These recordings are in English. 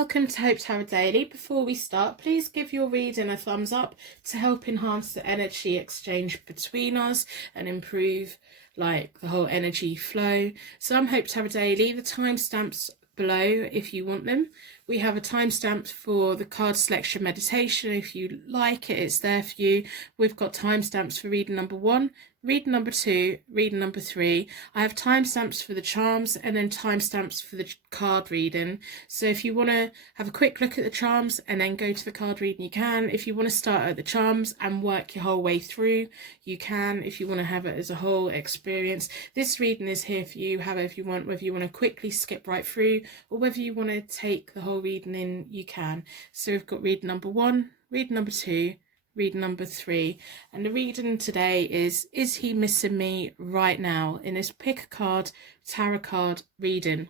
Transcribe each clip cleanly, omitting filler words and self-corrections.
Welcome to Hope Tarot Daily. Before we start, please give your reading a thumbs up to help enhance the energy exchange between us and improve the whole energy flow. So I'm Hope Tarot Daily. The timestamps below if you want them. We have a timestamp for the card selection meditation. If you like it, it's there for you. We've got timestamps for reading number 1, reading number 2, reading number 3. I have timestamps for the charms and then timestamps for the card reading. So if you want to have a quick look at the charms and then go to the card reading, you can. If you want to start at the charms and work your whole way through, you can. If you want to have it as a whole experience, this reading is here for you however you want, whether you want to quickly skip right through or whether you want to take the whole reading in, you can. So we've got reading number 1, reading number 2, reading number 3, and the reading today is he missing me right now? In this pick a card tarot card reading,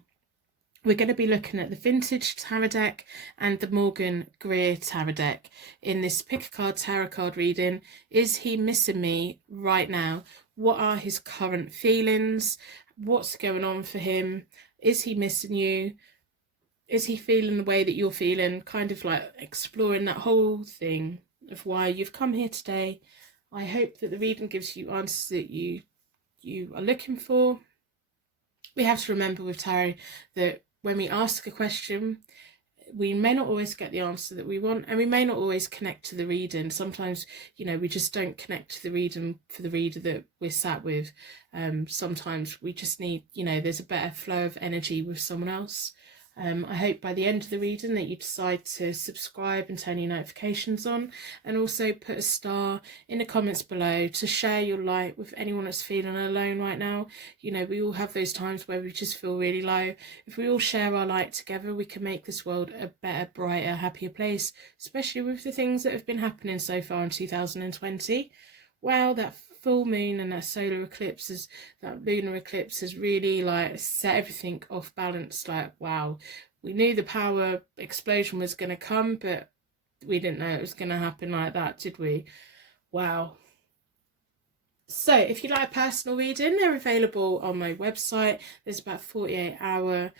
we're going to be looking at the vintage tarot deck and the Morgan Greer tarot deck. In this pick a card tarot card reading, is he missing me right now? What are his current feelings? What's going on for him? Is he missing you? Is he feeling the way that you're feeling? Kind of like exploring that whole thing of why you've come here today. I hope that the reading gives you answers that you are looking for. We have to remember with tarot that when we ask a question, we may not always get the answer that we want, and we may not always connect to the reading. Sometimes, we just don't connect to the reading for the reader that we're sat with. Sometimes we just need, there's a better flow of energy with someone else. I hope by the end of the reading that you decide to subscribe and turn your notifications on, and also put a star in the comments below to share your light with anyone that's feeling alone right now. We all have those times where we just feel really low. If we all share our light together, we can make this world a better, brighter, happier place, especially with the things that have been happening so far in 2020. Wow, that full moon and that solar eclipse that lunar eclipse has really set everything off balance. Wow, we knew the power explosion was going to come, but we didn't know it was going to happen like that, did we? Wow. So if you'd like a personal reading, they're available on my website. There's about 48-hour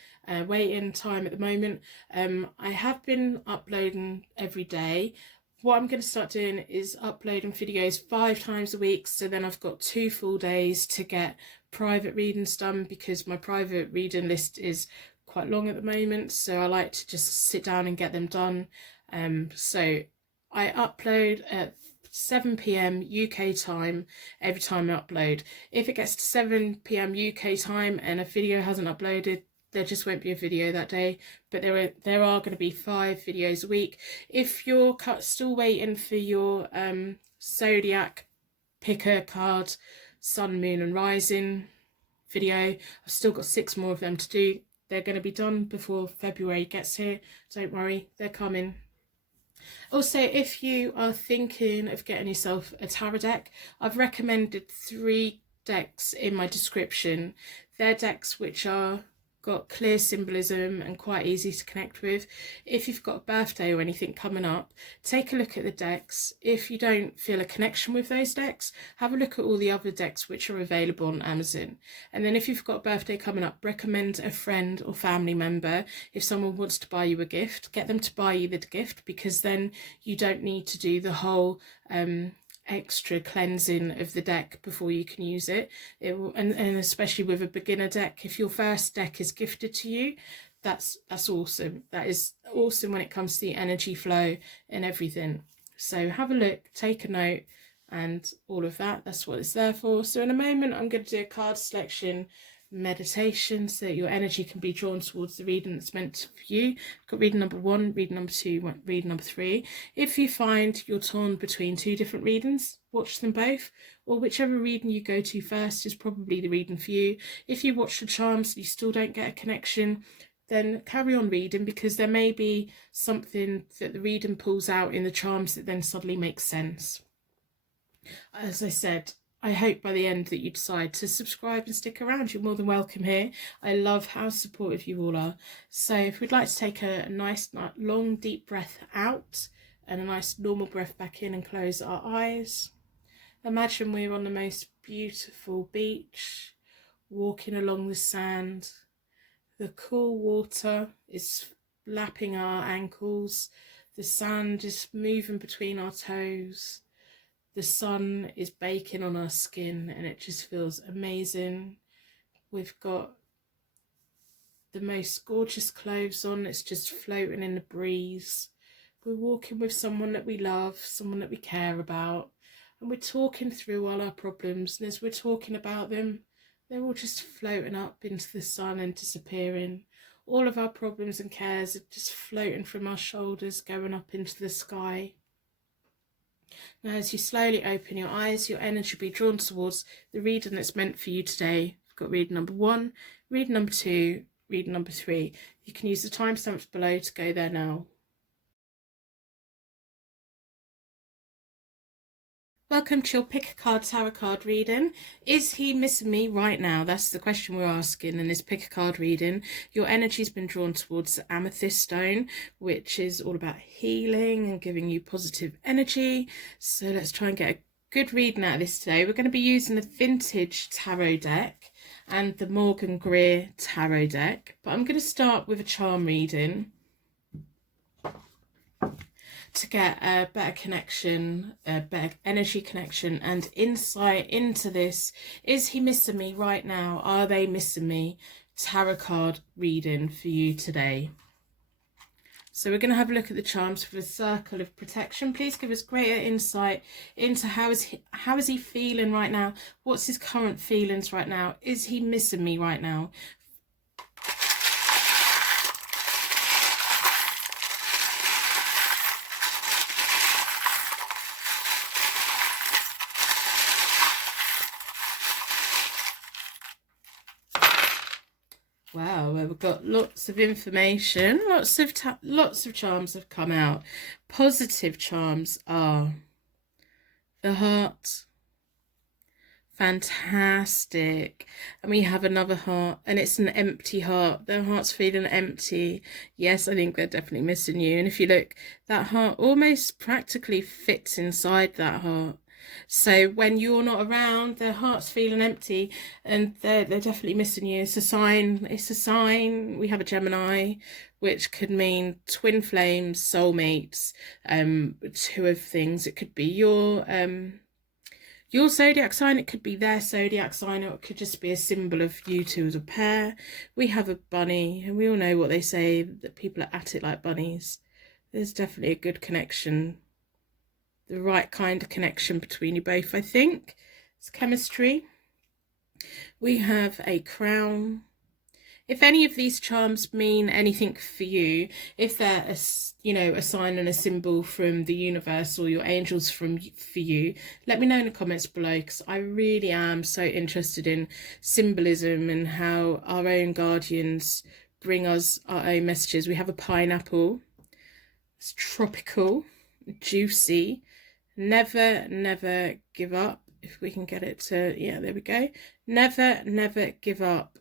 waiting time at the moment. I have been uploading every day. What I'm going to start doing is uploading videos 5 times a week, so then I've got 2 full days to get private readings done, because my private reading list is quite long at the moment, so I like to just sit down and get them done. So I upload at 7 p.m. UK time every time I upload. If it gets to 7 p.m. UK time and a video hasn't uploaded, there just won't be a video that day, but there are going to be 5 videos a week. If you're still waiting for your zodiac picker card sun, moon and rising video, I've still got 6 more of them to do. They're going to be done before February gets here. Don't worry, they're coming. Also, if you are thinking of getting yourself a tarot deck, I've recommended 3 decks in my description. They're decks which are got clear symbolism and quite easy to connect with. If you've got a birthday or anything coming up, take a look at the decks. If you don't feel a connection with those decks, have a look at all the other decks which are available on Amazon. And then if you've got a birthday coming up, recommend a friend or family member. If someone wants to buy you a gift, get them to buy you the gift, because then you don't need to do the whole extra cleansing of the deck before you can use it. And especially with a beginner deck, if your first deck is gifted to you, that's awesome. That is awesome when it comes to the energy flow and everything. So have a look, take a note, and all of that. That's what it's there for. So in a moment, I'm going to do a card selection meditation so that your energy can be drawn towards the reading that's meant for you. I've got reading number 1, reading number 2, reading number 3. If you find you're torn between 2 different readings, watch them both, or whichever reading you go to first is probably the reading for you. If you watch the charms and you still don't get a connection, then carry on reading, because there may be something that the reading pulls out in the charms that then suddenly makes sense. As I said, I hope by the end that you decide to subscribe and stick around. You're more than welcome here. I love how supportive you all are. So if we'd like to take a nice, long, deep breath out and a nice normal breath back in and close our eyes. Imagine we're on the most beautiful beach, walking along the sand. The cool water is lapping our ankles. The sand is moving between our toes. The sun is baking on our skin and it just feels amazing. We've got the most gorgeous clothes on. It's just floating in the breeze. We're walking with someone that we love, someone that we care about, and we're talking through all our problems, and as we're talking about them, they're all just floating up into the sun and disappearing. All of our problems and cares are just floating from our shoulders, going up into the sky. Now, as you slowly open your eyes, your energy will be drawn towards the reading that's meant for you today. You've got reading number 1, reading number 2, reading number 3. You can use the timestamps below to go there now. Welcome to your Pick a Card Tarot card reading. Is he missing me right now? That's the question we're asking in this Pick a Card reading. Your energy's been drawn towards the Amethyst stone, which is all about healing and giving you positive energy. So let's try and get a good reading out of this today. We're going to be using the Vintage Tarot deck and the Morgan Greer Tarot deck. But I'm going to start with a charm reading to get a better connection, a better energy connection and insight into this. Is he missing me right now? Are they missing me? Tarot card reading for you today. So we're going to have a look at the charms for the circle of protection. Please give us greater insight into how is he feeling right now? What's his current feelings right now? Is he missing me right now? Wow, well, we've got lots of information, lots of charms have come out. Positive charms are the heart, fantastic, and we have another heart, and it's an empty heart. The heart's feeling empty. Yes, I think they're definitely missing you. And if you look, that heart almost practically fits inside that heart. So when you're not around, their heart's feeling empty and they're definitely missing you. It's a sign. We have a Gemini, which could mean twin flames, soulmates, two of things. It could be your zodiac sign, it could be their zodiac sign, or it could just be a symbol of you two as a pair. We have a bunny, and we all know what they say, that people are at it like bunnies. There's definitely a good connection. The right kind of connection between you both, I think. It's chemistry. We have a crown. If any of these charms mean anything for you, if they're a sign and a symbol from the universe or your angels for you, let me know in the comments below, because I really am so interested in symbolism and how our own guardians bring us our own messages. We have a pineapple. It's tropical, juicy. Never give up. If we can get it to, yeah, there we go. Never give up.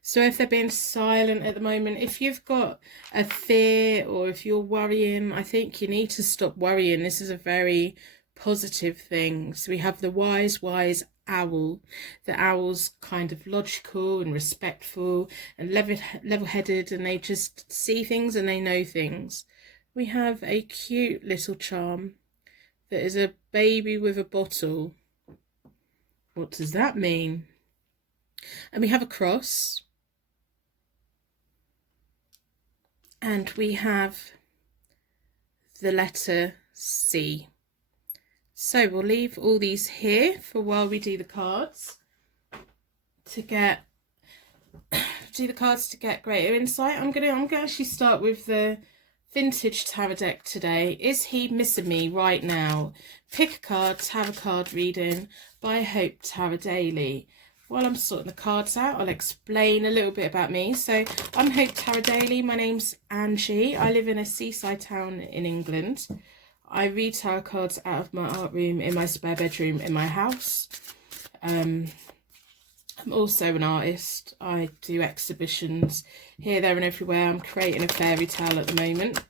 So if they're being silent at the moment, if you've got a fear or if you're worrying, I think you need to stop worrying. This is a very positive thing. So we have the wise owl. The owl's kind of logical and respectful and level-headed, and they just see things and they know things. We have a cute little charm that is a baby with a bottle. What does that mean? And we have a cross. And we have the letter C. So we'll leave all these here for while we do the cards to get greater insight. I'm gonna actually start with the Vintage Tarot deck today. Is he missing me right now? Pick a card, tarot card reading by Hope Tarot Daily. While I'm sorting the cards out, I'll explain a little bit about me. So I'm Hope Tarot Daily. My name's Angie. I live in a seaside town in England. I read tarot cards out of my art room in my spare bedroom in my house. I'm also an artist. I do exhibitions here, there and everywhere. I'm creating a fairy tale at the moment.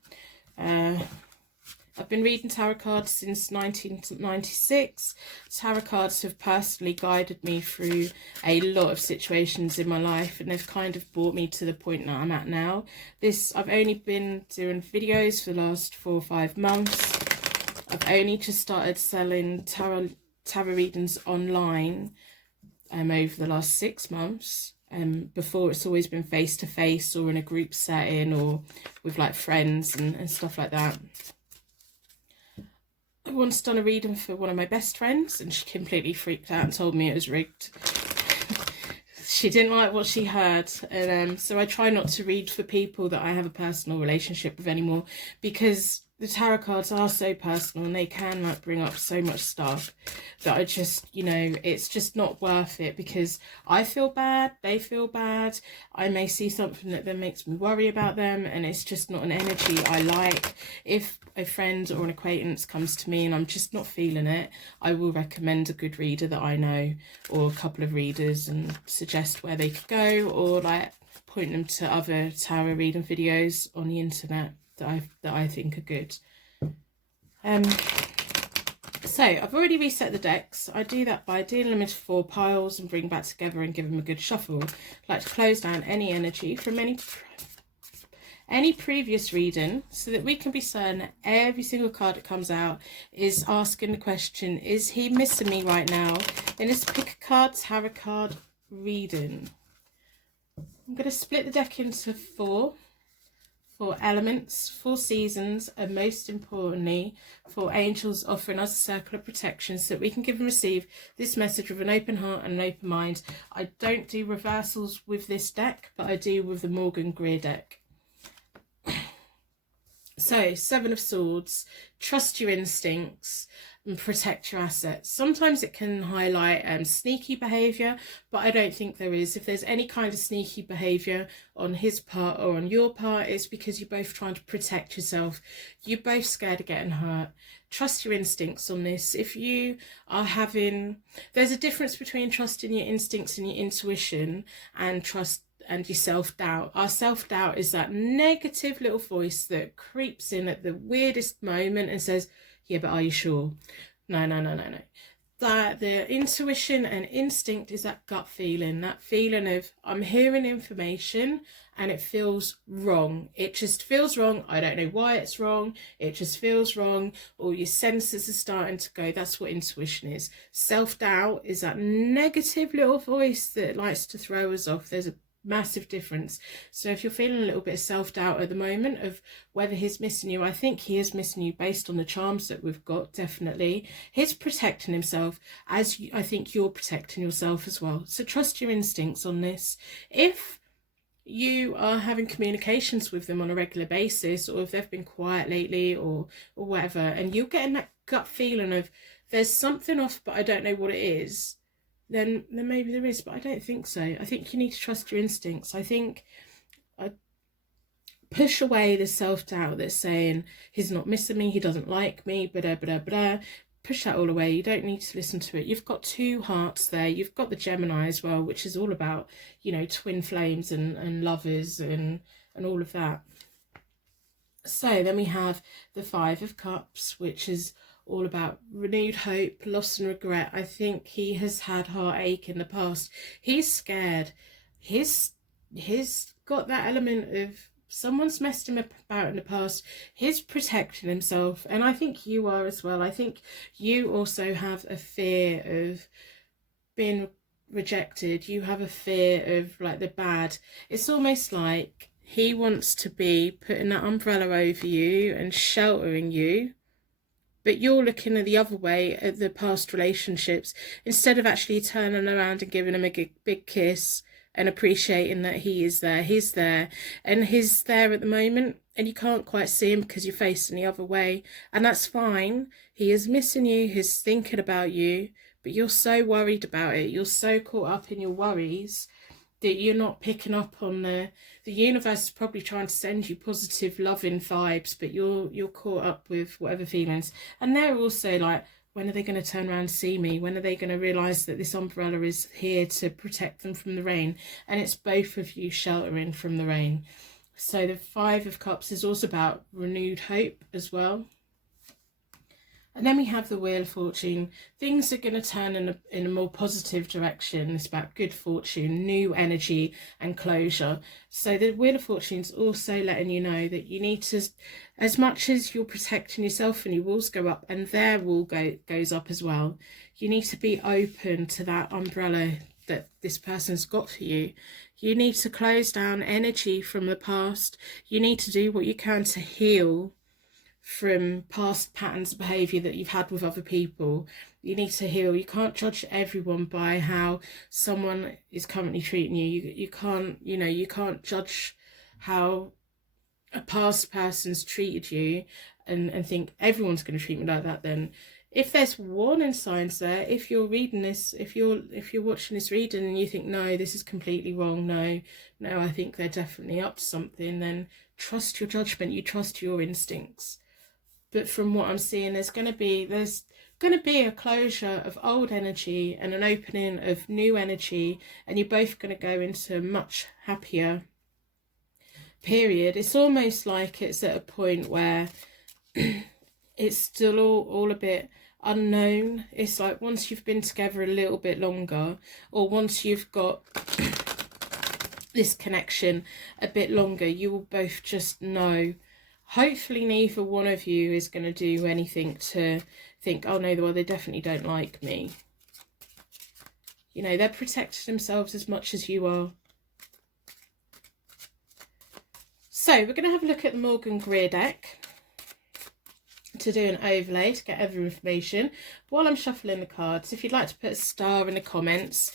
I've been reading tarot cards since 1996. Tarot cards have personally guided me through a lot of situations in my life, and they've kind of brought me to the point that I'm at now. I've only been doing videos for the last 4 or 5 months. I've only just started selling tarot readings online over the last 6 months. Before, it's always been face to face or in a group setting or with like friends and stuff like that. I once done a reading for one of my best friends, and she completely freaked out and told me it was rigged. She didn't like what she heard, and so I try not to read for people that I have a personal relationship with anymore, because the tarot cards are so personal and they can like bring up so much stuff that I just, you know, it's just not worth it, because I feel bad, they feel bad, I may see something that then makes me worry about them, and it's just not an energy I like. If a friend or an acquaintance comes to me and I'm just not feeling it, I will recommend a good reader that I know, or a couple of readers, and suggest where they could go, or like point them to other tarot reading videos on the internet that I think are good. So I've already reset the decks. I do that by dealing them into 4 piles and bring back together and give them a good shuffle. I like to close down any energy from any previous reading, so that we can be certain that every single card that comes out is asking the question, is he missing me right now in this pick a card tarot card reading? I'm going to split the deck into 4 elements, 4 seasons, and most importantly, 4 angels offering us a circle of protection, so that we can give and receive this message with an open heart and an open mind. I don't do reversals with this deck, but I do with the Morgan Greer deck. So, 7 of Swords, trust your instincts and protect your assets. Sometimes it can highlight sneaky behaviour, but I don't think there is. If there's any kind of sneaky behaviour on his part or on your part, it's because you're both trying to protect yourself. You're both scared of getting hurt. Trust your instincts on this. If you are having... There's a difference between trusting your instincts and your intuition and trust and your self-doubt. Our self-doubt is that negative little voice that creeps in at the weirdest moment and says, yeah, but are you sure? No. That the intuition and instinct is that gut feeling, that feeling of, I'm hearing information and it feels wrong. It just feels wrong. I don't know why it's wrong. It just feels wrong. Or your senses are starting to go. That's what intuition is. Self-doubt is that negative little voice that likes to throw us off. There's a massive difference. So if you're feeling a little bit of self-doubt at the moment of whether he's missing you, I think he is missing you based on the charms that we've got, definitely. He's protecting himself, as I think you're protecting yourself as well. So trust your instincts on this. If you are having communications with them on a regular basis, or if they've been quiet lately or whatever, and you're getting that gut feeling of there's something off but I don't know what it is, then maybe there is, but I don't think so. I think you need to trust your instincts. I think I push away the self-doubt that's saying he's not missing me, he doesn't like me, push that all away. You don't need to listen to it. You've got 2 hearts there. You've got the Gemini as well, which is all about, you know, twin flames and lovers and all of that. So then we have the 5 of Cups, which is all about renewed hope, loss and regret. I think he has had heartache in the past. He's scared. He's got that element of someone's messed him about in the past. He's protecting himself, and I think you are as well. I think you also have a fear of being rejected. You have a fear of like the bad. It's almost like he wants to be putting that umbrella over you and sheltering you, but you're looking at the other way at the past relationships instead of actually turning around and giving him a big kiss and appreciating that he is there. He's there, and he's there at the moment, and you can't quite see him because you're facing the other way, and that's fine. He is missing you, he's thinking about you, but you're so worried about it. You're so caught up in your worries that you're not picking up on the universe is probably trying to send you positive loving vibes, but you're caught up with whatever feelings. And they're also like, when are they going to turn around and see me? When are they going to realise that this umbrella is here to protect them from the rain? And it's both of you sheltering from the rain. So the 5 of Cups is also about renewed hope as well. And then we have the Wheel of Fortune. Things are going to turn in a more positive direction. It's about good fortune, new energy and closure. So the Wheel of Fortune is also letting you know that you need to, as much as you're protecting yourself and your walls go up and their wall goes up as well, you need to be open to that umbrella that this person's got for you. You need to close down energy from the past. You need to do what you can to heal from past patterns of behaviour that you've had with other people. You need to heal. You can't judge everyone by how someone is currently treating you. You can't, you can't judge how a past person's treated you and think everyone's going to treat me like that. Then if there's warning signs there, if you're reading this, if you're watching this reading and you think, no, this is completely wrong, no, I think they're definitely up to something, then trust your judgment, you trust your instincts. But from what I'm seeing, there's going to be a closure of old energy and an opening of new energy, and you're both going to go into a much happier period. It's almost like it's at a point where it's still all a bit unknown. It's like once you've been together a little bit longer, or once you've got this connection a bit longer, you will both just know. Hopefully neither one of you is going to do anything to think, oh no, well, they definitely don't like me. They're protecting themselves as much as you are. So we're going to have a look at the Morgan Greer deck to do an overlay to get other information while I'm shuffling the cards. If you'd like to put a star in the comments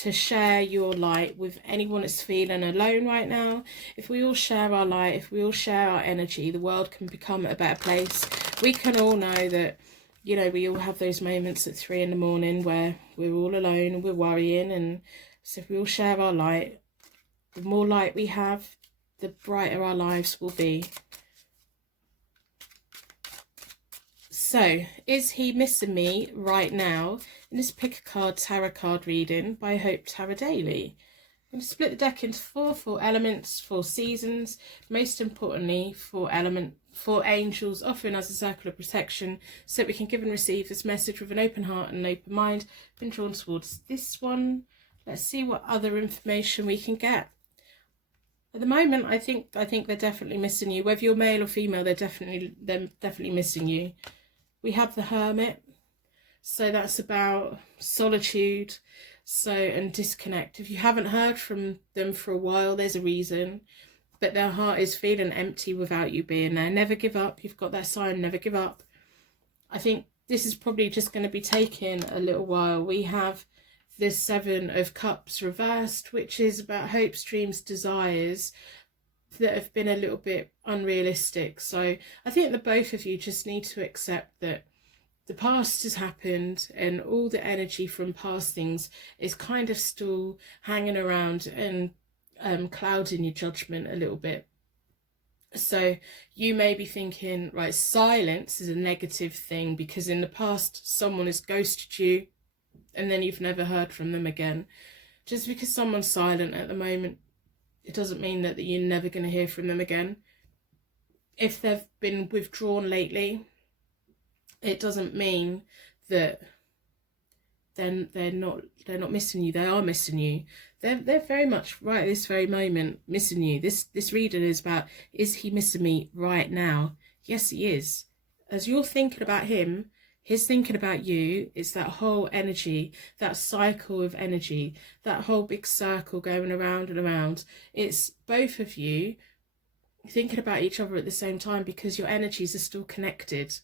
to share your light with anyone that's feeling alone right now. If we all share our light, if we all share our energy, the world can become a better place. We can all know that, we all have those moments at 3 in the morning where we're all alone and we're worrying. And so if we all share our light, the more light we have, the brighter our lives will be. So, is he missing me right now? In this Pick a Card Tarot card reading by Hope Tarot Daily. I'm going to split the deck into four elements, 4 seasons. Most importantly, 4 angels offering us a circle of protection so that we can give and receive this message with an open heart and an open mind. Been drawn towards this one. Let's see what other information we can get. At the moment, I think they're definitely missing you. Whether you're male or female, they're definitely missing you. We have the Hermit, so that's about solitude, and disconnect. If you haven't heard from them for a while, there's a reason, but their heart is feeling empty without you being there. Never give up. You've got that sign, never give up. I think this is probably just going to be taking a little while. We have the 7 of Cups reversed, which is about hopes, dreams, desires that have been a little bit unrealistic. So I think that both of you just need to accept that the past has happened and all the energy from past things is kind of still hanging around and clouding your judgment a little bit. So you may be thinking, right, silence is a negative thing because in the past someone has ghosted you and then you've never heard from them again. Just because someone's silent at the moment, it doesn't mean that you're never going to hear from them again. If they've been withdrawn lately, it doesn't mean that then they're not missing you. They are missing you. They're very much right at this very moment missing you. This reading is about, is he missing me right now? Yes, he is. As you're thinking about him, he's thinking about you. It's that whole energy, that cycle of energy, that whole big circle going around and around. It's both of you thinking about each other at the same time because your energies are still connected.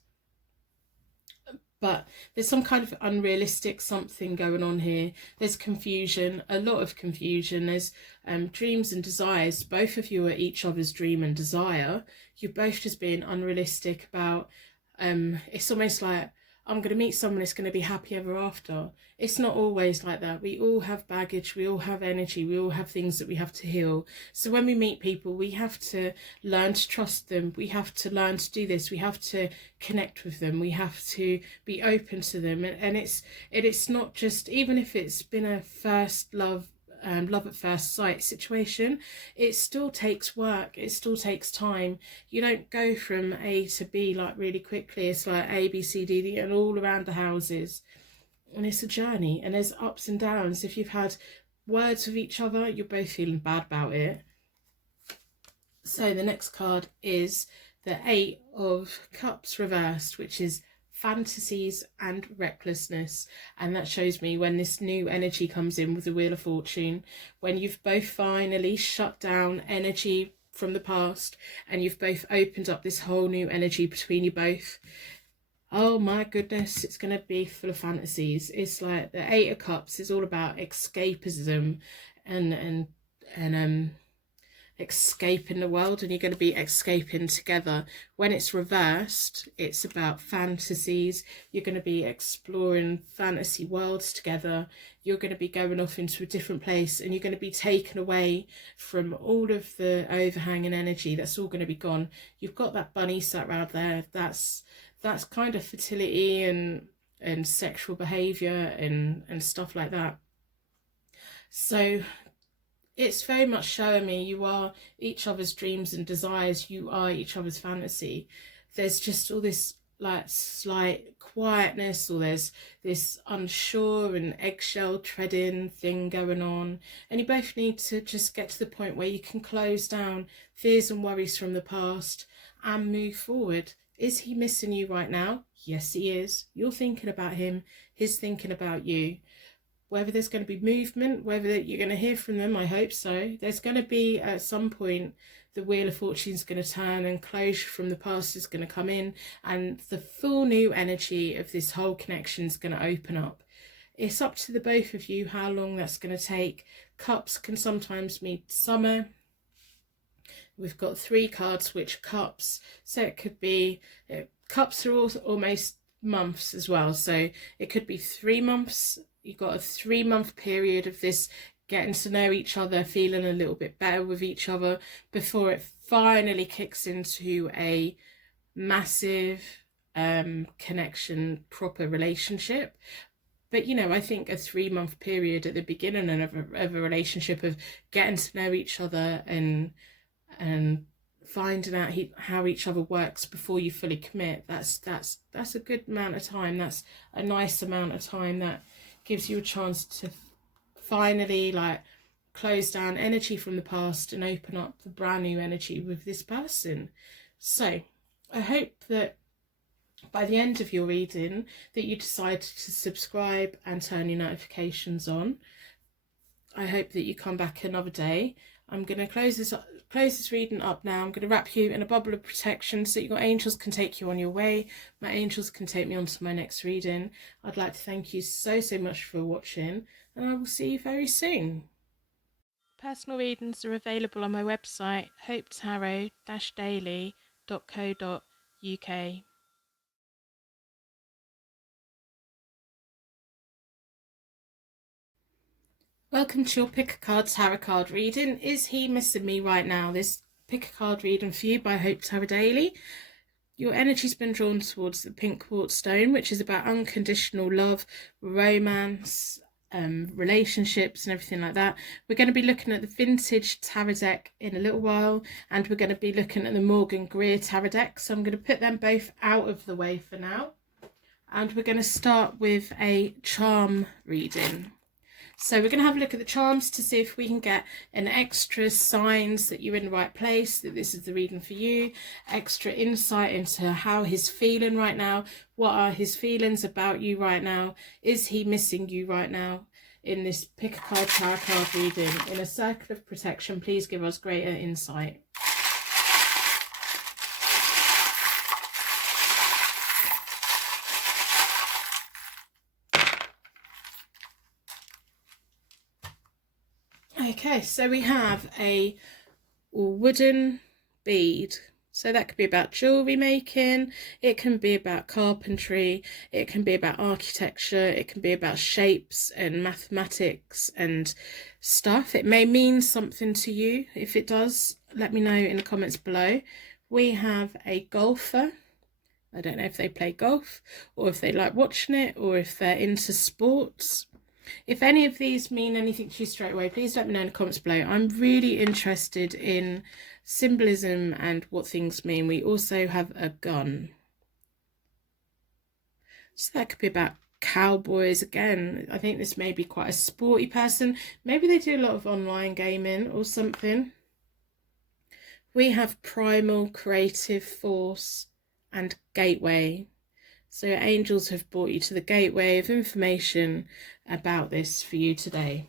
But there's some kind of unrealistic something going on here. There's confusion, a lot of confusion. There's dreams and desires. Both of you are each other's dream and desire. You're both just being unrealistic about, it's almost like, I'm going to meet someone that's going to be happy ever after. It's not always like that. We all have baggage, we all have energy, we all have things that we have to heal. So when we meet people, we have to learn to trust them. We have to learn to do this. We have to connect with them. We have to be open to them. And it's not just, even if it's been a first love love at first sight situation, it still takes work, it still takes time. You don't go from A to B like really quickly. It's like A, B, C, D, D, and all around the houses. And it's a journey, and there's ups and downs. If you've had words with each other, you're both feeling bad about it. So the next card is the Eight of Cups reversed, which is fantasies and recklessness. And that shows me when this new energy comes in with the Wheel of Fortune, when you've both finally shut down energy from the past and you've both opened up this whole new energy between you both. Oh my goodness, it's going to be full of fantasies. It's like the Eight of Cups is all about escapism and escaping the world, and you're going to be escaping together. When it's reversed, it's about fantasies. You're going to be exploring fantasy worlds together. You're going to be going off into a different place, and you're going to be taken away from all of the overhanging energy. That's all going to be gone. You've got that bunny sat around there. That's kind of fertility and sexual behavior and stuff like that. So it's very much showing me you are each other's dreams and desires. You are each other's fantasy. There's just all this like slight quietness, or there's this unsure and eggshell treading thing going on. And you both need to just get to the point where you can close down fears and worries from the past and move forward. Is he missing you right now? Yes, he is. You're thinking about him. He's thinking about you. Whether there's going to be movement, whether you're going to hear from them, I hope so. There's going to be, at some point, the Wheel of Fortune is going to turn and closure from the past is going to come in, and the full new energy of this whole connection is going to open up. It's up to the both of you how long that's going to take. Cups can sometimes mean summer. We've got 3 cards, which cups. So it could be, cups are also almost months as well. So it could be 3 months. You've got a 3-month period of this getting to know each other, feeling a little bit better with each other before it finally kicks into a massive connection, proper relationship. But, you know, I think a 3-month period at the beginning of a relationship of getting to know each other and finding out how each other works before you fully commit, that's a good amount of time. That's a nice amount of time that gives you a chance to finally like close down energy from the past and open up the brand new energy with this person. So I hope that by the end of your reading that you decide to subscribe and turn your notifications on. I hope that you come back another day. I'm going to close this reading up now. I'm going to wrap you in a bubble of protection so your angels can take you on your way. My angels can take me on to my next reading. I'd like to thank you so much for watching, and I will see you very soon. Personal readings are available on my website, hopetarot-daily.co.uk. Welcome to your Pick a Card Tarot card reading. Is he missing me right now? This Pick a Card reading for you by Hope Tarot Daily. Your energy's been drawn towards the pink quartz stone, which is about unconditional love, romance, relationships and everything like that. We're going to be looking at the vintage tarot deck in a little while, and we're going to be looking at the Morgan Greer tarot deck. So I'm going to put them both out of the way for now. And we're going to start with a charm reading. So we're going to have a look at the charms to see if we can get an extra signs that you're in the right place, that this is the reading for you, extra insight into how he's feeling right now. What are his feelings about you right now? Is he missing you right now? In this Pick a Card Tarot card reading, in a circle of protection, please give us greater insight. Okay, so we have a wooden bead. So that could be about jewellery making, it can be about carpentry, it can be about architecture, it can be about shapes and mathematics and stuff. It may mean something to you. If it does, let me know in the comments below. We have a golfer. I don't know if they play golf or if they like watching it or if they're into sports. If any of these mean anything to you straight away, please let me know in the comments below. I'm really interested in symbolism and what things mean. We also have a gun. So that could be about cowboys again. I think this may be quite a sporty person. Maybe they do a lot of online gaming or something. We have primal, creative force, and gateway. So angels have brought you to the gateway of information about this for you today.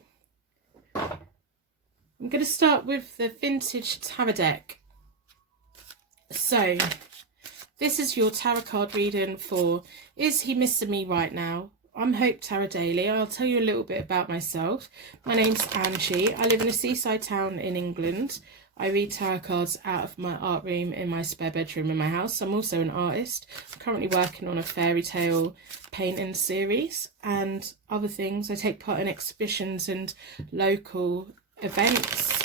I'm going to start with the vintage tarot deck. So this is your tarot card reading for Is He Missing Me Right Now? I'm Hope Tarot Daily. I'll tell you a little bit about myself. My name's Angie. I live in a seaside town in England. I read tarot cards out of my art room in my spare bedroom in my house. I'm also an artist. I'm currently working on a fairy tale painting series and other things. I take part in exhibitions and local events.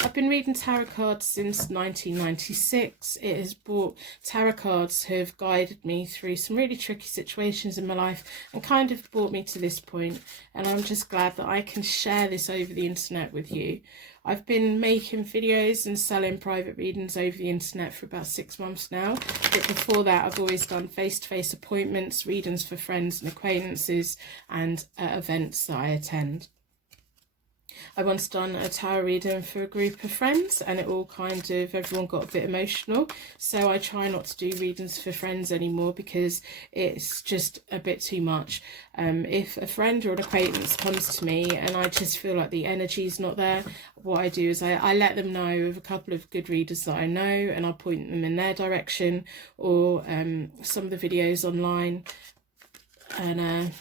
I've been reading tarot cards since 1996. It has brought tarot cards have guided me through some really tricky situations in my life and kind of brought me to this point. And I'm just glad that I can share this over the internet with you. I've been making videos and selling private readings over the internet for about 6 months now. But before that, I've always done face-to-face appointments, readings for friends and acquaintances, and events that I attend. I once done a tarot reading for a group of friends and it all kind of, everyone got a bit emotional. So I try not to do readings for friends anymore because it's just a bit too much. If a friend or an acquaintance comes to me and I just feel like the energy's not there, what I do is I let them know of a couple of good readers that I know and I'll point them in their direction, or some of the videos online and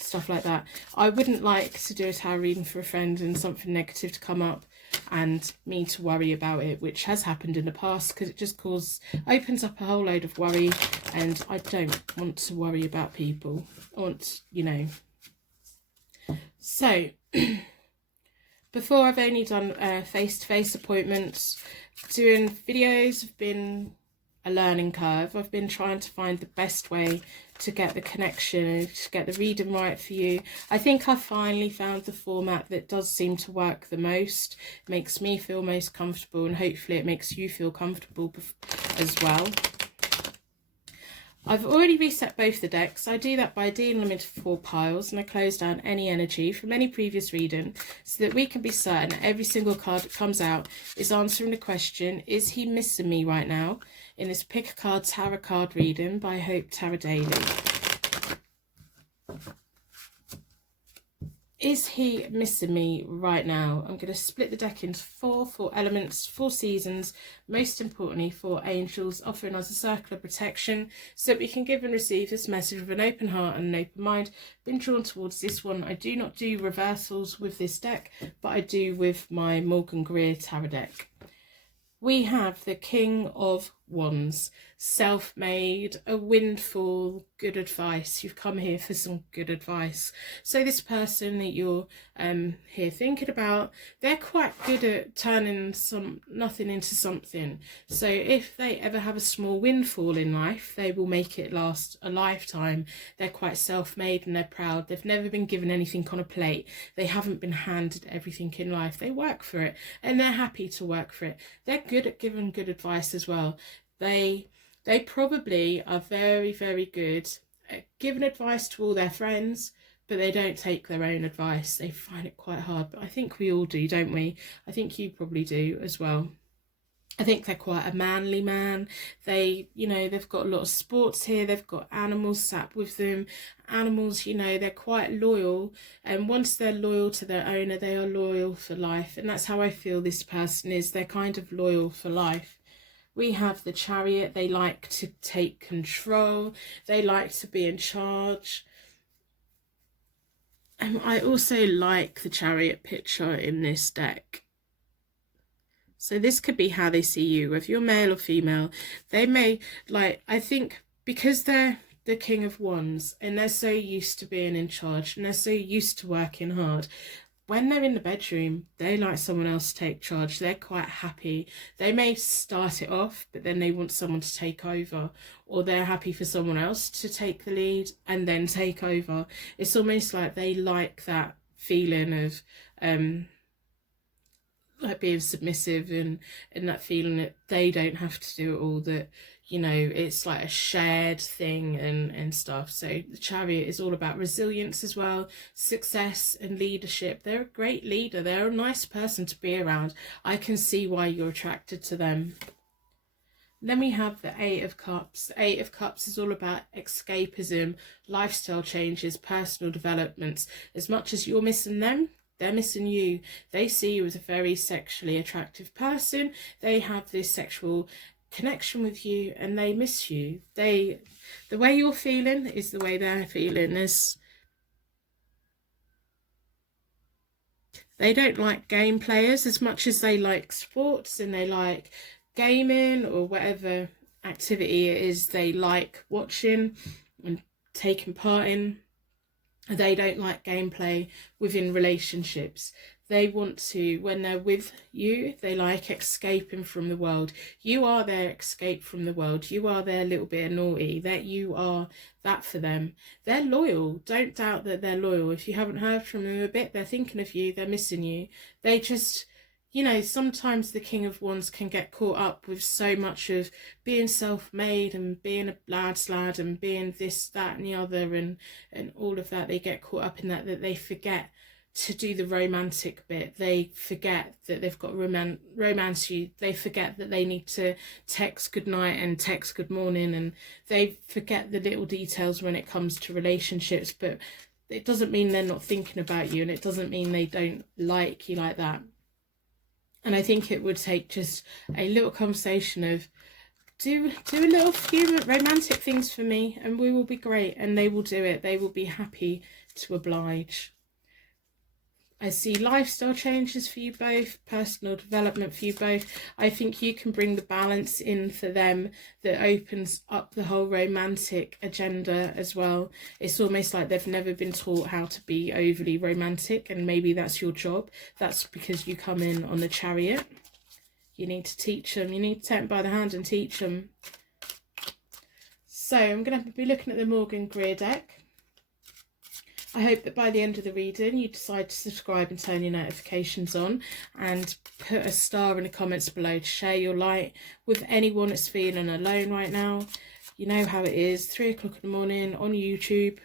stuff like that. I wouldn't like to do a tarot reading for a friend and something negative to come up and me to worry about it, which has happened in the past, because it just opens up a whole load of worry, and I don't want to worry about people. I want, you know. So before, I've only done face-to-face appointments. Doing videos have been a learning curve. I've been trying to find the best way to get the connection, to get the reading right for you. I think I finally found the format that does seem to work the most, makes me feel most comfortable, and hopefully it makes you feel comfortable as well. I've already reset both the decks. I do that by dealing them into 4 piles, and I close down any energy from any previous reading so that we can be certain that every single card that comes out is answering the question, is he missing me right now? In this Pick a Card Tarot card reading by Hope Tarot Daily. Is he missing me right now? I'm going to split the deck into 4 elements, 4 seasons, most importantly 4 angels, offering us a circle of protection so that we can give and receive this message with an open heart and an open mind. Been drawn towards this one. I do not do reversals with this deck, but I do with my Morgan Greer tarot deck. We have the King of Wands, self-made, a windfall, good advice. You've come here for some good advice. So this person that you're here thinking about, they're quite good at turning nothing into something. So if they ever have a small windfall in life, they will make it last a lifetime. They're quite self-made and they're proud. They've never been given anything on a plate. They haven't been handed everything in life. They work for it and they're happy to work for it. They're good at giving good advice as well. They probably are very, very good at giving advice to all their friends, but they don't take their own advice. They find it quite hard, but I think we all do, don't we? I think you probably do as well. I think they're quite a manly man. They, you know, they've got a lot of sports here. They've got animals sat with them. Animals, you know, they're quite loyal. And once they're loyal to their owner, they are loyal for life. And that's how I feel this person is. They're kind of loyal for life. We have the Chariot. They like to take control. They like to be in charge. And I also like the Chariot picture in this deck. So this could be how they see you. If you're male or female, they may, like, I think because they're the King of Wands and they're so used to being in charge and they're so used to working hard, when they're in the bedroom, they like someone else to take charge. They're quite happy. They may start it off, but then they want someone to take over, or they're happy for someone else to take the lead and then take over. It's almost like they like that feeling of like being submissive, and that feeling that they don't have to do it all, that, you know, it's like a shared thing and stuff. So the Chariot is all about resilience as well, success and leadership. They're a great leader. They're a nice person to be around. I can see why you're attracted to them. Then we have the Eight of Cups. The Eight of Cups is all about escapism, lifestyle changes, personal developments. As much as you're missing them, they're missing you. They see you as a very sexually attractive person. They have this sexual connection with you and they miss you. The way you're feeling is the way they're feeling. They don't like game players as much as they like sports and they like gaming or whatever activity it is they like watching and taking part in. They don't like gameplay within relationships. They want to, when they're with you, they like escaping from the world. You are their escape from the world. You are their little bit of naughty. That you are that for them. They're loyal. Don't doubt that they're loyal. If you haven't heard from them a bit, they're thinking of you. They're missing you. They just, you know, sometimes the King of Wands can get caught up with so much of being self-made and being a lad's lad and being this, that and the other and all of that. They get caught up in that they forget to do the romantic bit. They forget that they've got romance you. They forget that they need to text good night and text good morning, and they forget the little details when it comes to relationships. But it doesn't mean they're not thinking about you, and it doesn't mean they don't like you like that. And I think it would take just a little conversation of do a little few romantic things for me and we will be great, and they will do it. They will be happy to oblige. I see lifestyle changes for you both, personal development for you both. I think you can bring the balance in for them that opens up the whole romantic agenda as well. It's almost like they've never been taught how to be overly romantic, and maybe that's your job. That's because you come in on the Chariot. You need to teach them. You need to take them by the hand and teach them. So I'm going to be looking at the Morgan Greer deck. I hope that by the end of the reading you decide to subscribe and turn your notifications on, and put a star in the comments below to share your light with anyone that's feeling alone right now. You know how it is, 3 o'clock in the morning on YouTube,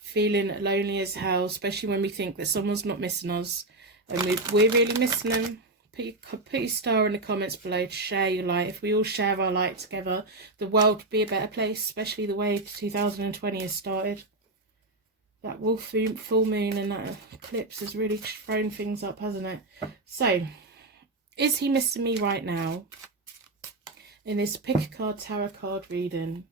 feeling lonely as hell, especially when we think that someone's not missing us and we're really missing them. Put your star in the comments below to share your light. If we all share our light together, the world would be a better place, especially the way 2020 has started. That full moon and that eclipse has really thrown things up, hasn't it? So, is he missing me right now? In this pick a card tarot card reading,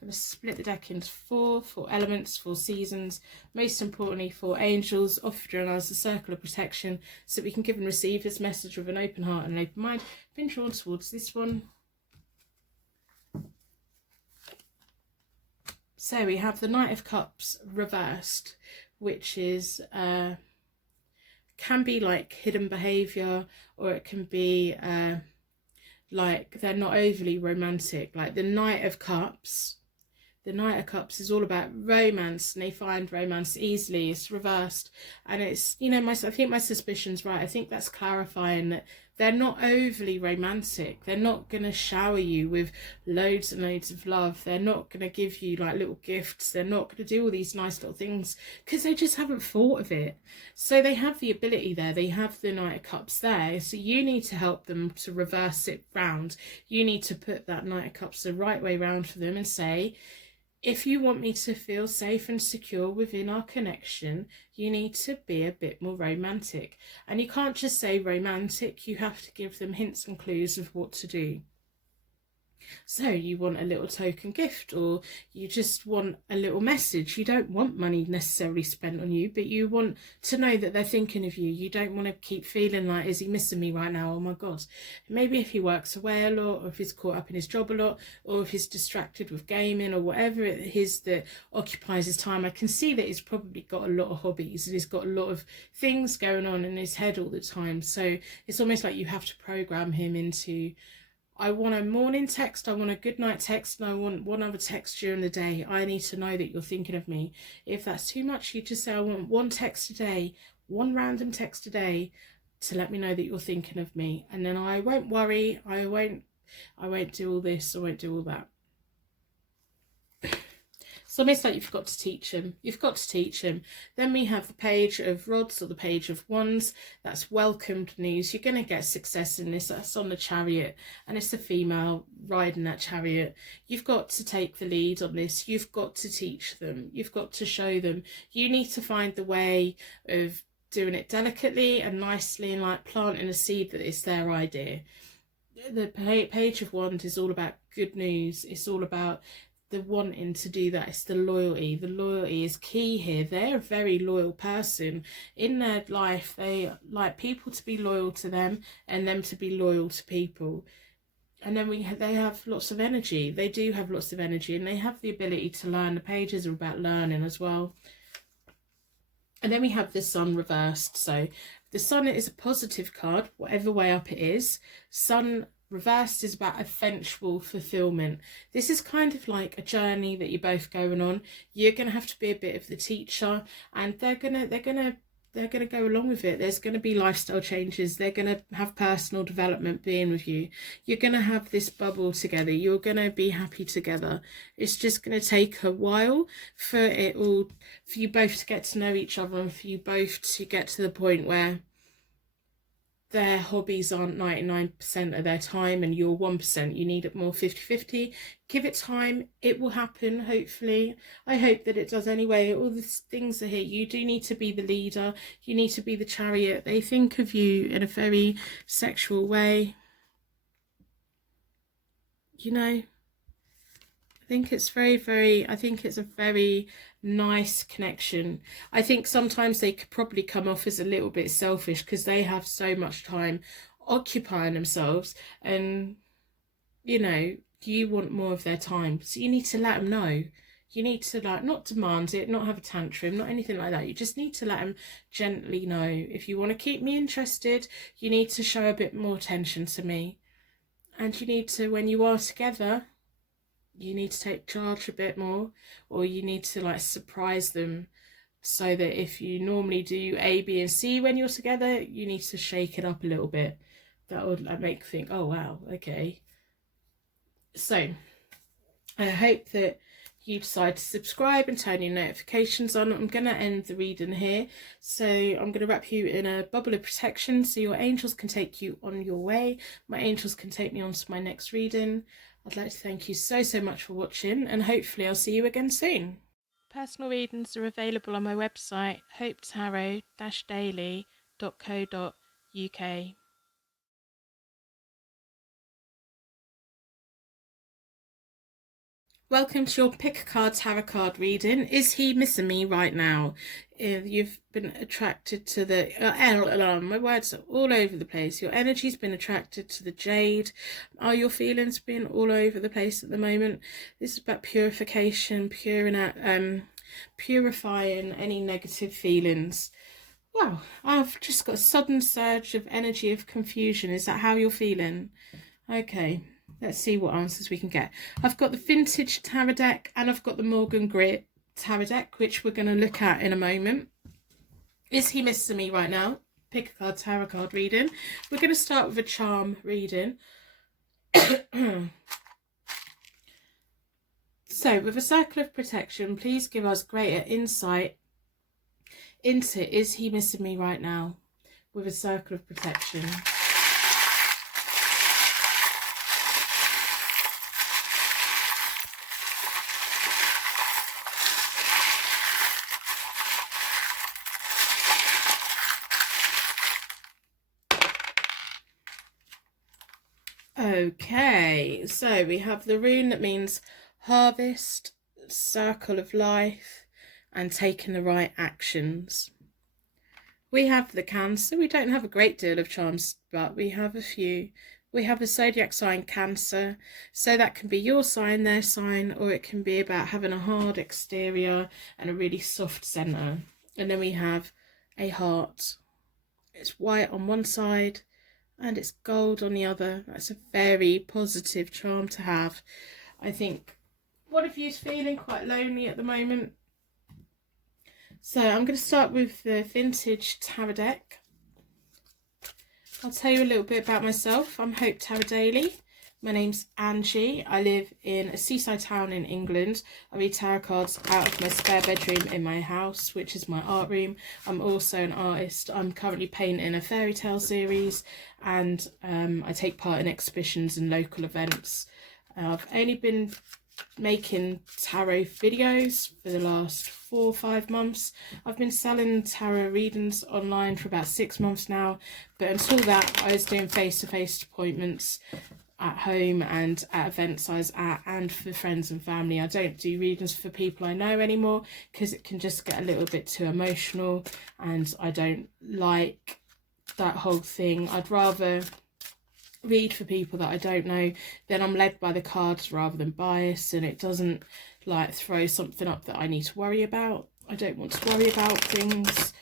I'm going to split the deck into four elements, 4 seasons. Most importantly, 4 angels offering us a circle of protection so that we can give and receive this message with an open heart and an open mind. I've been drawn towards this one. So we have the Knight of Cups reversed, which is can be like hidden behaviour, or it can be like they're not overly romantic. Like the Knight of Cups is all about romance, and they find romance easily. It's reversed, and it's, you know, I think my suspicion's right. I think that's clarifying that they're not overly romantic. They're not going to shower you with loads and loads of love. They're not going to give you like little gifts. They're not going to do all these nice little things because they just haven't thought of it. So they have the ability there. They have the Knight of Cups there. So you need to help them to reverse it round. You need to put that Knight of Cups the right way round for them and say, if you want me to feel safe and secure within our connection, you need to be a bit more romantic. And you can't just say romantic, you have to give them hints and clues of what to do. So you want a little token gift, or you just want a little message. You don't want money necessarily spent on you, but you want to know that they're thinking of you. You don't want to keep feeling like, is he missing me right now? Oh my God. Maybe if he works away a lot, or if he's caught up in his job a lot, or if he's distracted with gaming, or whatever it is that occupies his time. I can see that he's probably got a lot of hobbies and he's got a lot of things going on in his head all the time. So it's almost like you have to program him into, I want a morning text, I want a good night text, and I want one other text during the day. I need to know that you're thinking of me. If that's too much, you just say, I want one text a day, one random text a day to let me know that you're thinking of me. And then I won't worry, I won't do all this, I won't do all that. So it's like you've got to teach him. You've got to teach him. Then we have the page of rods, or the page of wands. That's welcomed news. You're going to get success in this. That's on the chariot, and it's a female riding that chariot. You've got to take the lead on this. You've got to teach them. You've got to show them. You need to find the way of doing it delicately and nicely, and like planting a seed that it's their idea. The page of wands is all about good news. It's all about the wanting to do that. It's the loyalty. The loyalty is key here. They're a very loyal person in their life. They like people to be loyal to them, and them to be loyal to people. And then they have lots of energy. They do have lots of energy, and they have the ability to learn. The pages are about learning as well. And then we have the sun reversed. So the sun is a positive card, whatever way up it is. Sun reversed is about eventual fulfillment. This is kind of like a journey that you're both going on. You're going to have to be a bit of the teacher, and they're gonna go along with it. There's going to be lifestyle changes. They're going to have personal development being with you. You're going to have this bubble together. You're going to be happy together. It's just going to take a while for you both to get to know each other, and for you both to get to the point where their hobbies aren't 99% of their time and you're 1%. You need it more 50-50. Give it time. It will happen, hopefully. I hope that it does anyway. All these things are here. You do need to be the leader. You need to be the chariot. They think of you in a very sexual way. You know, I think it's a very nice connection. I think sometimes they could probably come off as a little bit selfish because they have so much time occupying themselves, and you know, you want more of their time, so you need to let them know. You need to not demand it, not have a tantrum, not anything like that. You just need to let them gently know, if you want to keep me interested, you need to show a bit more attention to me, and you need to, when you are together, you need to take charge a bit more, or you need to surprise them, so that if you normally do A, B and C when you're together, you need to shake it up a little bit. That would make you think, oh wow, okay. So I hope that you decide to subscribe and turn your notifications on. I'm going to end the reading here, so I'm going to wrap you in a bubble of protection so your angels can take you on your way. My angels can take me on to my next reading. I'd like to thank you so much for watching, and hopefully I'll see you again soon. Personal readings are available on my website, hopetarot-daily.co.uk. Welcome to your pick a card tarot card reading. Is he missing me right now? You've been attracted to the my words are all over the place. Your energy's been attracted to the Jade. Are your feelings being all over the place at the moment? This is about purification, purifying any negative feelings. Wow, I've just got a sudden surge of energy of confusion. Is that how you're feeling? Okay. Let's see what answers we can get. I've got the vintage tarot deck, and I've got the Morgan Grit tarot deck, which we're going to look at in a moment. Is he missing me right now? Pick a card tarot card reading. We're going to start with a charm reading. So with a circle of protection, please give us greater insight into, is he missing me right now? With a circle of protection. Okay, Okay, so we have the rune that means harvest, circle of life, and taking the right actions. We have the Cancer. We don't have a great deal of charms, but we have a few. We have a zodiac sign Cancer, so that can be your sign, their sign, or it can be about having a hard exterior and a really soft centre. And then we have a heart. It's white on one side and it's gold on the other. That's a very positive charm to have. I think one of you's feeling quite lonely at the moment. So I'm going to start with the vintage tarot deck. I'll tell you a little bit about myself. I'm Hope Tarot Daily. My name's Angie. I live in a seaside town in England. I read tarot cards out of my spare bedroom in my house, which is my art room. I'm also an artist. I'm currently painting a fairy tale series, and I take part in exhibitions and local events. I've only been making tarot videos for the last 4 or 5 months. I've been selling tarot readings online for about 6 months now, but until that I was doing face-to-face appointments at home and at events I was at, and for friends and family. I don't do readings for people I know anymore because it can just get a little bit too emotional, and I don't like that whole thing. I'd rather read for people that I don't know, then I'm led by the cards rather than bias, and it doesn't like throw something up that I need to worry about. I don't want to worry about things.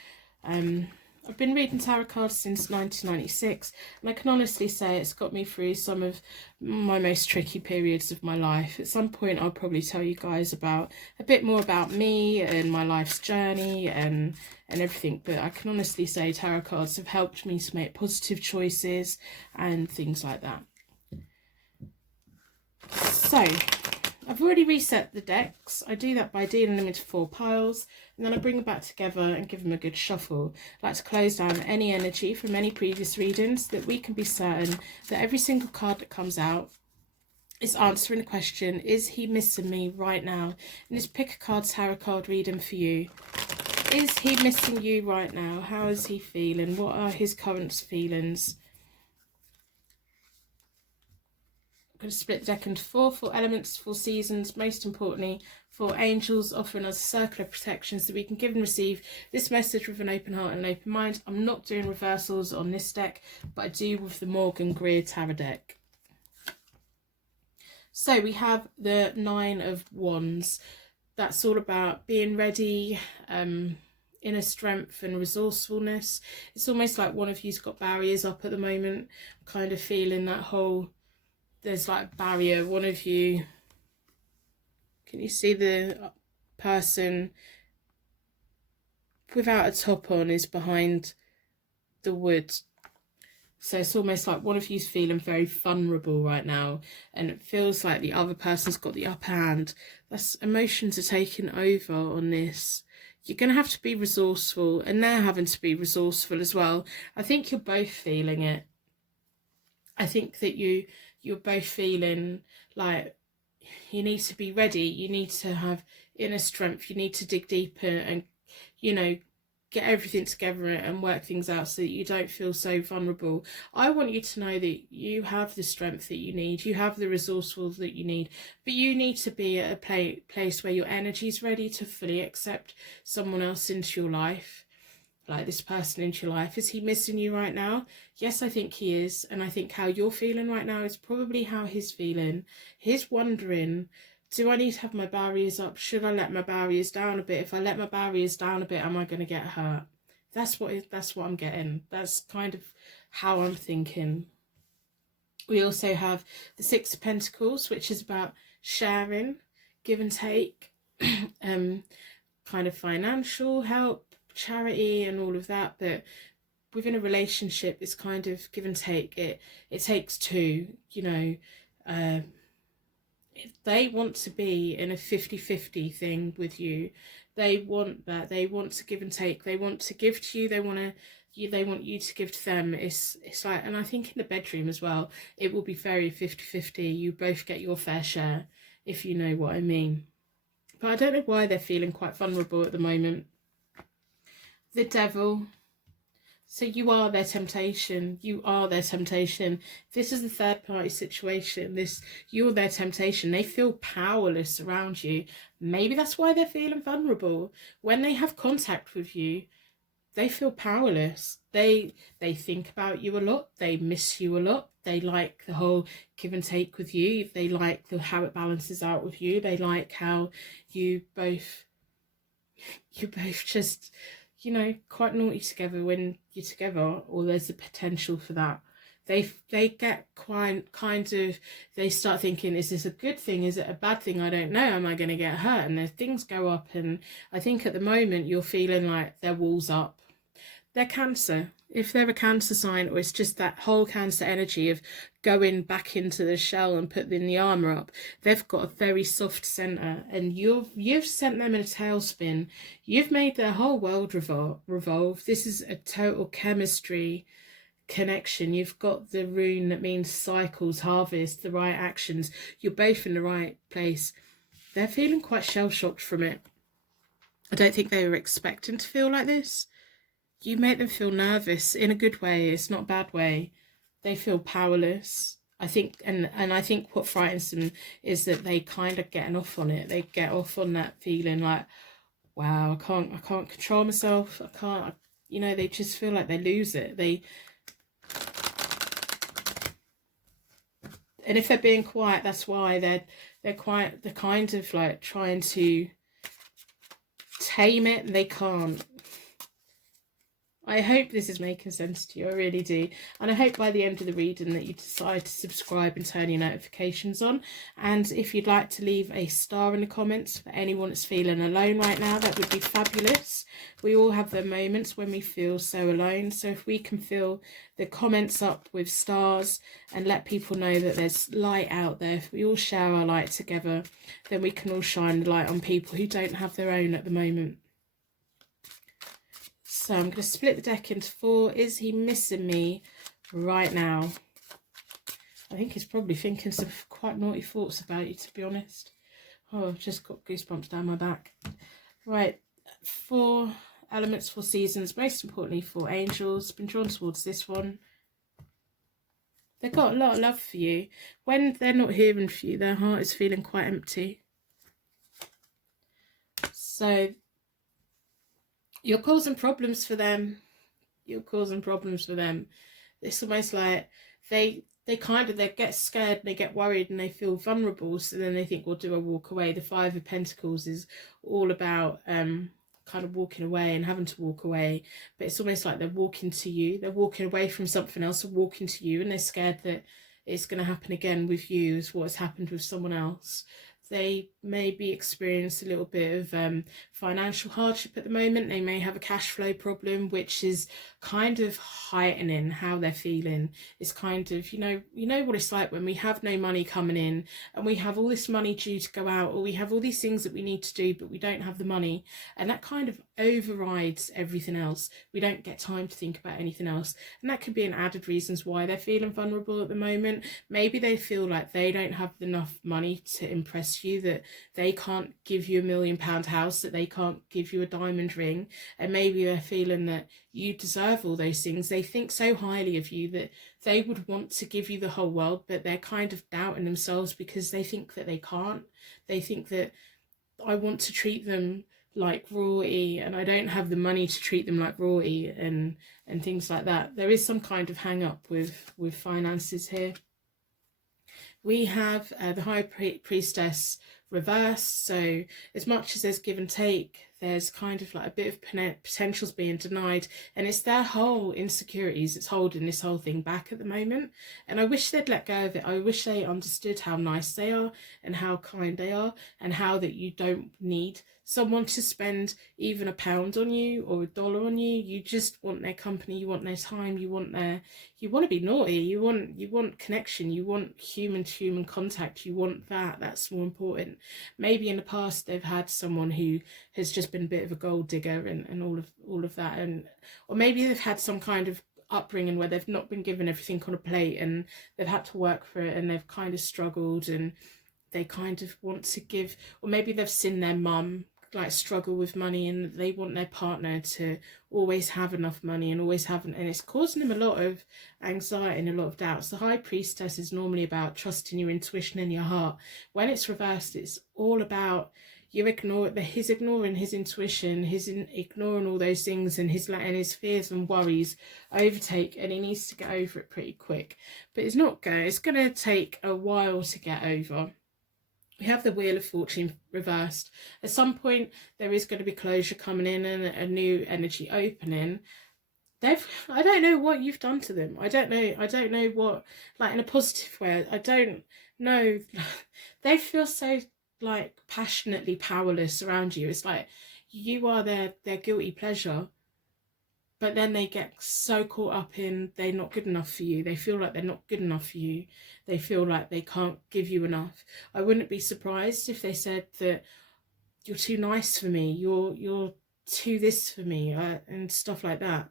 I've been reading tarot cards since 1996, and I can honestly say it's got me through some of my most tricky periods of my life. At some point I'll probably tell you guys about a bit more about me and my life's journey and everything, but I can honestly say tarot cards have helped me to make positive choices and things like that. So I've already reset the decks. I do that by dealing them into 4 piles, and then I bring them back together and give them a good shuffle. I like to close down any energy from any previous readings, that we can be certain that every single card that comes out is answering the question, is he missing me right now? And just pick a card tarot card reading for you. Is he missing you right now? How is he feeling? What are his current feelings? I'm going to split the deck into 4 elements, 4 seasons, most importantly 4 angels, offering us a circle of protection so we can give and receive this message with an open heart and an open mind. I'm not doing reversals on this deck, but I do with the Morgan Greer tarot deck. So we have the 9 of Wands. That's all about being ready, inner strength and resourcefulness. It's almost like one of you's got barriers up at the moment. I'm kind of feeling that whole, there's like a barrier. One of you, can you see the person without a top on is behind the wood? So it's almost like one of you's feeling very vulnerable right now, and it feels like the other person's got the upper hand. That's emotions are taking over on this. You're going to have to be resourceful, and they're having to be resourceful as well. I think you're both feeling it. I think that you're both feeling like you need to be ready. You need to have inner strength. You need to dig deeper and, you know, get everything together and work things out so that you don't feel so vulnerable. I want you to know that you have the strength that you need. You have the resourceful that you need. But you need to be at a place where your energy is ready to fully accept someone else into your life. Like this person into your life. Is he missing you right now? Yes, I think he is. And I think how you're feeling right now is probably how he's feeling. He's wondering, do I need to have my barriers up? Should I let my barriers down a bit? If I let my barriers down a bit, am I going to get hurt? That's what I'm getting. That's kind of how I'm thinking. We also have the 6 of Pentacles, which is about sharing, give and take, kind of financial help, charity and all of that. But within a relationship, it's kind of give and take. It takes 2, you know. They want to be in a 50-50 thing with you. They want that. They want to give and take. They want to give to you. They want you to give to them. It's like, and I think in the bedroom as well, it will be very 50-50. You both get your fair share, if you know what I mean. But I don't know why they're feeling quite vulnerable at the moment. The Devil. So you are their temptation. You are their temptation. This is the third party situation. You're their temptation. They feel powerless around you. Maybe that's why they're feeling vulnerable. When they have contact with you, they feel powerless. They think about you a lot. They miss you a lot. They like the whole give and take with you. They like how it balances out with you. They like how you both just, quite naughty together when you're together, or there's the potential for that. They get kind of, they start thinking, is this a good thing? Is it a bad thing? I don't know. Am I going to get hurt? And their things go up. And I think at the moment you're feeling like their walls up. They're Cancer. If they're a Cancer sign, or it's just that whole Cancer energy of going back into the shell and putting the armor up, they've got a very soft center, and you've sent them in a tailspin. You've made their whole world revolve. This is a total chemistry connection. You've got the rune that means cycles, harvest, the right actions. You're both in the right place. They're feeling quite shell-shocked from it. I don't think they were expecting to feel like this. You make them feel nervous in a good way. It's not a bad way. They feel powerless. I think, and I think what frightens them is that they kind of get off on it. They get off on that feeling like, wow, I can't control myself. I can't, they just feel like they lose it. And if they're being quiet, that's why they're kind of like trying to tame it, and they can't. I hope this is making sense to you, I really do. And I hope by the end of the reading that you decide to subscribe and turn your notifications on. And if you'd like to leave a star in the comments for anyone that's feeling alone right now, that would be fabulous. We all have the moments when we feel so alone. So if we can fill the comments up with stars and let people know that there's light out there, if we all share our light together, then we can all shine the light on people who don't have their own at the moment. So I'm going to split the deck into 4. Is he missing me right now? I think he's probably thinking some quite naughty thoughts about you, to be honest. Oh, I've just got goosebumps down my back. Right, 4 elements, 4 seasons, most importantly 4 angels. Been drawn towards this one. They've got a lot of love for you. When they're not hearing for you, their heart is feeling quite empty. So you're causing problems for them. You're causing problems for them. It's almost like they get scared and they get worried and they feel vulnerable. So then they think, well, do I walk away? The 5 of Pentacles is all about kind of walking away and having to walk away. But it's almost like they're walking to you. They're walking away from something else and walking to you. And they're scared that it's going to happen again with you as what has happened with someone else. They may be experiencing a little bit of financial hardship at the moment. They may have a cash flow problem, which is kind of heightening how they're feeling. It's kind of, you know what it's like when we have no money coming in and we have all this money due to go out, or we have all these things that we need to do, but we don't have the money. And that kind of overrides everything else. We don't get time to think about anything else. And that could be an added reasons why they're feeling vulnerable at the moment. Maybe they feel like they don't have enough money to impress you, that they can't give you £1 million house, that they can't give you a diamond ring, and maybe they're feeling that you deserve all those things. They think so highly of you that they would want to give you the whole world, but they're kind of doubting themselves because they think that they can't. They think that I want to treat them like royalty and I don't have the money to treat them like royalty, and things like that. There is some kind of hang up with finances here. We have the High Priestess reversed. So as much as there's give and take, there's kind of like a bit of potentials being denied, and it's their whole insecurities that's holding this whole thing back at the moment. And I wish they'd let go of it. I wish they understood how nice they are and how kind they are, and how that you don't need someone to spend even £1 on you or $1 on you. You just want their company, you want their time, you want to be naughty, you want connection, you want human to human contact, you want that's more important. Maybe in the past they've had someone who has just been a bit of a gold digger and all of that, or maybe they've had some kind of upbringing where they've not been given everything on a plate and they've had to work for it, and they've kind of struggled and they kind of want to give, or maybe they've seen their mum like struggle with money, and they want their partner to always have enough money and always have, and it's causing them a lot of anxiety and a lot of doubts. The High Priestess is normally about trusting your intuition and your heart. When it's reversed, it's all about he's ignoring his intuition, ignoring all those things, and he's letting his fears and worries overtake, and he needs to get over it pretty quick. But it's not going. It's going to take a while to get over. We have the Wheel of Fortune reversed. At some point, there is going to be closure coming in and a new energy opening. I don't know what you've done to them. I don't know what, like, in a positive way. I don't know. They feel so, like, passionately powerless around you. It's like you are their guilty pleasure. But then they get so caught up in they're not good enough for you. They feel like they're not good enough for you. They feel like they can't give you enough. I wouldn't be surprised if they said that you're too nice for me. You're too this for me, and stuff like that.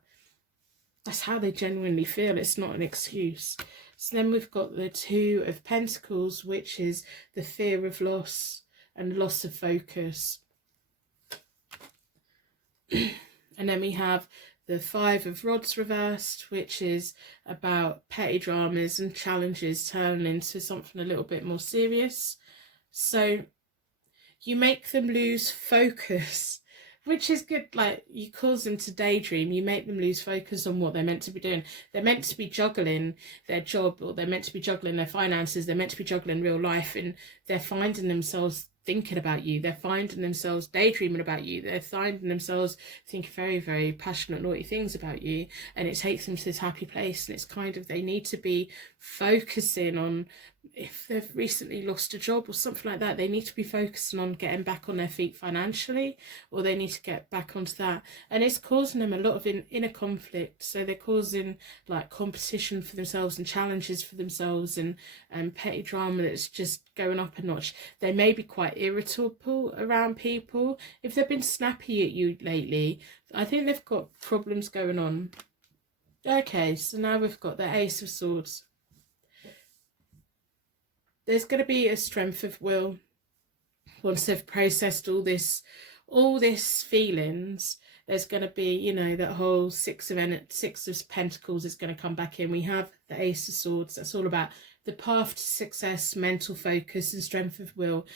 That's how they genuinely feel. It's not an excuse. So then we've got the Two of Pentacles, which is the fear of loss and loss of focus. And then we have the Five of Rods reversed, which is about petty dramas and challenges turning into something a little bit more serious. So you make them lose focus, which is good. Like, you cause them to daydream. You make them lose focus on what they're meant to be doing. They're meant to be juggling their job, or they're meant to be juggling their finances. They're meant to be juggling real life, and they're finding themselves thinking about you. They're finding themselves daydreaming about you. They're finding themselves thinking very, very passionate, naughty things about you, and it takes them to this happy place. And it's kind of, they need to be focusing on, if they've recently lost a job or something like that, they need to be focusing on getting back on their feet financially, or they need to get back onto that. And it's causing them a lot of inner conflict. So they're causing, like, competition for themselves and challenges for themselves, and petty drama that's just going up a notch. They may be quite irritable around people. If they've been snappy at you lately, I think they've got problems going on. Okay, so now we've got the Ace of Swords. There's going to be a strength of will once they've processed all this feelings. There's going to be, you know, that whole Six of Pentacles is going to come back in. We have the Ace of Swords. That's all about the path to success, mental focus, and strength of will.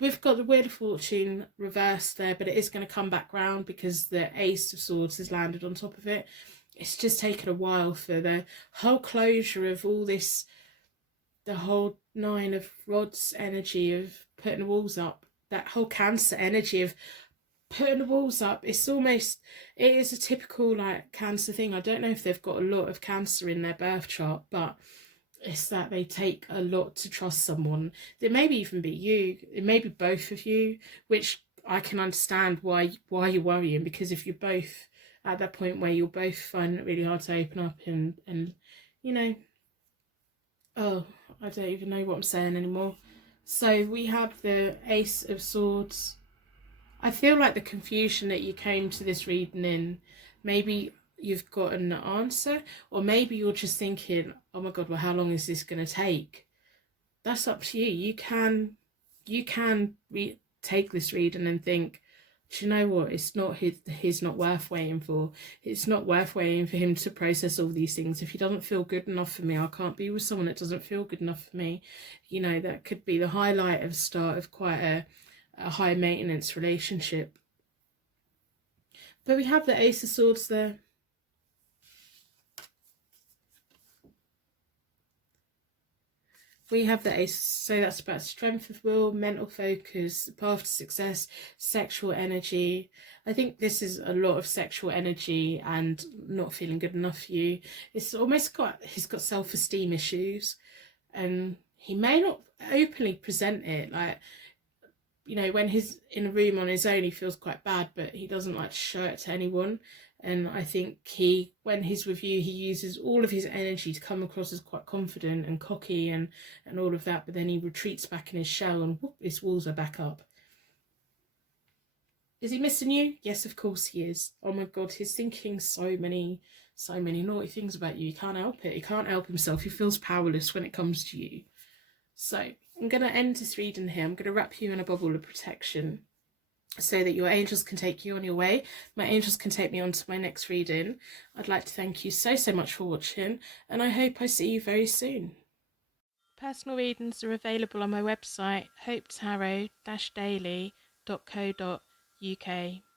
We've got the Wheel of Fortune reversed there, but it is going to come back round because the Ace of Swords has landed on top of it. It's just taken a while for the whole closure of all this, the whole Nine of Rods energy of putting the walls up, that whole Cancer energy of putting the walls up. It's almost, it is a typical, like, Cancer thing. I don't know if they've got a lot of Cancer in their birth chart, but it's that they take a lot to trust someone. It may even be you. It may be both of you, which I can understand why you're worrying, because if you're both at that point where you're both finding it really hard to open up, and you know, oh, I don't even know what I'm saying anymore. So we have the Ace of Swords. I feel like the confusion that you came to this reading in, maybe you've got an answer, or maybe you're just thinking, oh my god, well, how long is this going to take? That's up to you. You can take this reading and think, do you know what, it's not he's not worth waiting for. It's not worth waiting for him to process all these things. If he doesn't feel good enough for me, I can't be with someone that doesn't feel good enough for me. You know, that could be the highlight of start of quite a high maintenance relationship. But we have the Ace of Swords there. We have the Ace, so that's about strength of will, mental focus, the path to success, sexual energy. I think this is a lot of sexual energy and not feeling good enough for you. It's almost he's got self-esteem issues, and he may not openly present it. Like, you know, when he's in a room on his own, he feels quite bad, but he doesn't like to show it to anyone. And I think when he's with you, he uses all of his energy to come across as quite confident and cocky and all of that, but then he retreats back in his shell and whoop, his walls are back up. Is he missing you? Yes, of course he is. Oh my god, he's thinking so many naughty things about you. He can't help it. He can't help himself. He feels powerless when it comes to you. So I'm going to end this reading here. I'm going to wrap you in a bubble of protection. so that your angels can take you on your way. My angels can take me on to my next reading. I'd like to thank you so much for watching, and I hope I see you very soon. Personal readings are available on my website, hopetarot-daily.co.uk.